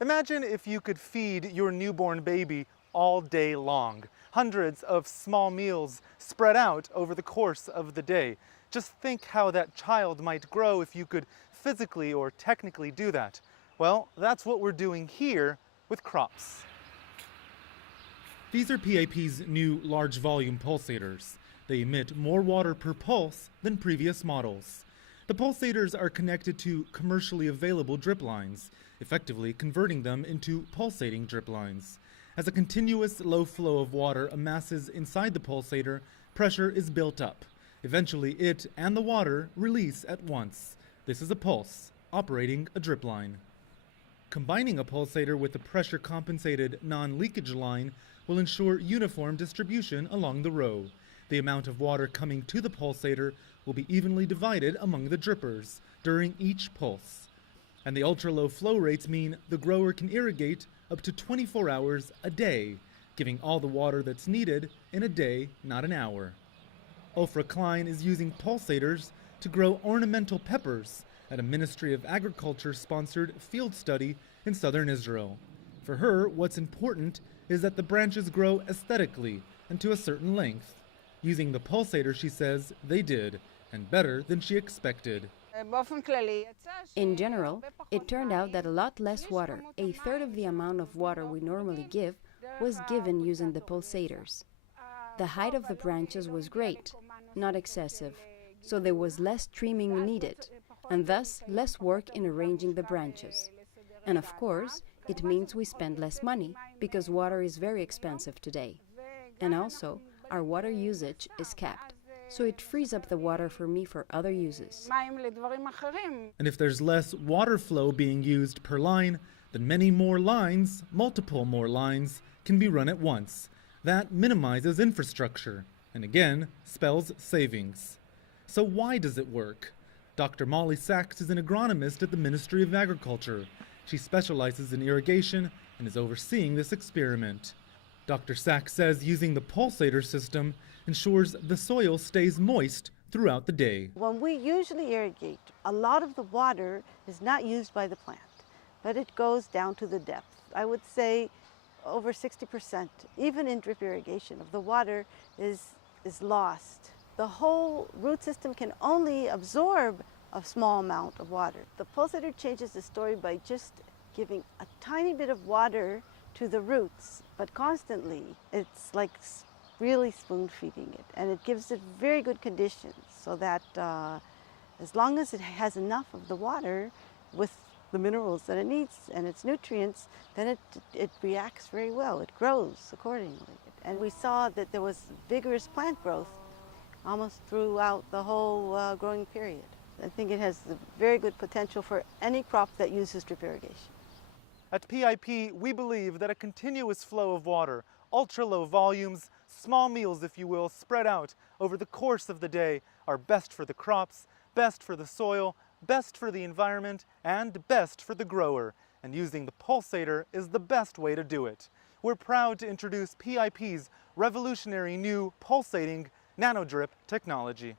Imagine if you could feed your newborn baby all day long. Hundreds of small meals spread out over the course of the day. Just think how that child might grow if you could physically or technically do that. Well, that's what we're doing here with crops. These are PIP's new large volume pulsators. They emit more water per pulse than previous models. The pulsators are connected to commercially available drip lines, effectively converting them into pulsating drip lines. As a continuous low flow of water amasses inside the pulsator, pressure is built up. Eventually, it and the water release at once. This is a pulse, operating a drip line. Combining a pulsator with a pressure-compensated non-leakage line will ensure uniform distribution along the row. The amount of water coming to the pulsator will be evenly divided among the drippers during each pulse. And the ultra-low flow rates mean the grower can irrigate up to 24 hours a day, giving all the water that's needed in a day, not an hour. Ofra Klein is using pulsators to grow ornamental peppers at a Ministry of Agriculture-sponsored field study in southern Israel. For her, what's important is that the branches grow aesthetically and to a certain length. Using the pulsator, she says, they did, and better than she expected. In general, it turned out that a lot less water, a third of the amount of water we normally give, was given using the pulsators. The height of the branches was great, not excessive, so there was less trimming needed, and thus less work in arranging the branches. And of course, it means we spend less money, because water is very expensive today. And also, our water usage is capped, so it frees up the water for me for other uses. And if there's less water flow being used per line, then many more lines, multiple more lines, can be run at once. That minimizes infrastructure, and again, spells savings. So why does it work? Dr. Molly Sachs is an agronomist at the Ministry of Agriculture. She specializes in irrigation and is overseeing this experiment. Dr. Sachs says using the pulsator system ensures the soil stays moist throughout the day. When we usually irrigate, a lot of the water is not used by the plant, but it goes down to the depth. I would say over 60%, even in drip irrigation, of the water is lost. The whole root system can only absorb a small amount of water. The pulsator changes the story by just giving a tiny bit of water to the roots, but constantly. It's like really spoon feeding it, and it gives it very good conditions so that as long as it has enough of the water with the minerals that it needs and its nutrients, then it reacts very well. It grows accordingly. And we saw that there was vigorous plant growth almost throughout the whole growing period. I think it has the very good potential for any crop that uses drip irrigation. At PIP, we believe that a continuous flow of water, ultra-low volumes, small meals, if you will, spread out over the course of the day are best for the crops, best for the soil, best for the environment, and best for the grower. And using the pulsator is the best way to do it. We're proud to introduce PIP's revolutionary new pulsating NANO-DRIP technology.